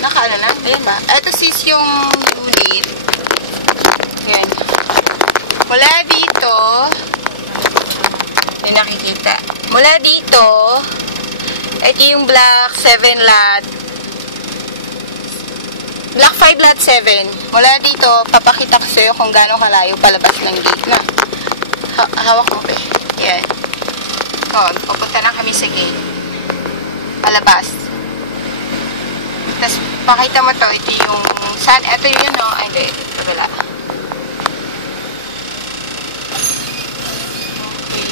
Nakaano na? Ayan ba? Ito sis yung unit. Ayan. Mula dito, hindi nakikita. Mula dito, ito yung black 7 lot. Black 5 lot 7. Mula dito, papakita ko sa'yo kung gaano kalayo palabas ng gate na. Hawak mo pa. Yan. O, pupunta na kami sa gate. Palabas. Tapos, pakita mo to. Ito yung, saan, ito yun, no? Ay, hindi. Kabila. Okay.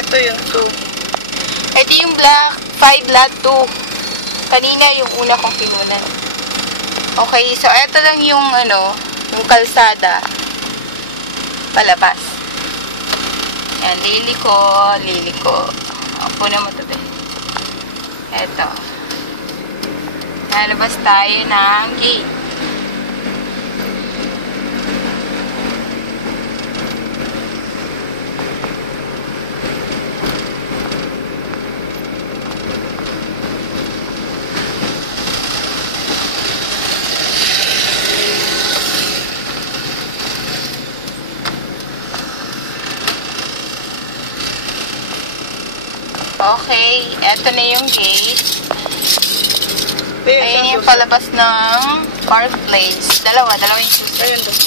Ito yung 2. Ito yung black 5 lot 2. Kanina yung una kong pinunan. Okay, so ito lang yung ano, yung kalsada palabas. Yan, liliko. Puna mo ito. Ito. Lalabas tayo ng gate. Okay, eto na yung gate. Ayan yung palabas ng Park Place. Dalawa yung susunod. Ayan doon.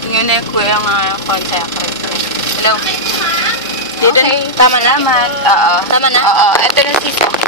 Tingnan na kuya nga contact. Hello. Okay. Tama na. Oo. Tama na? Oo. Eto na sis. Okay.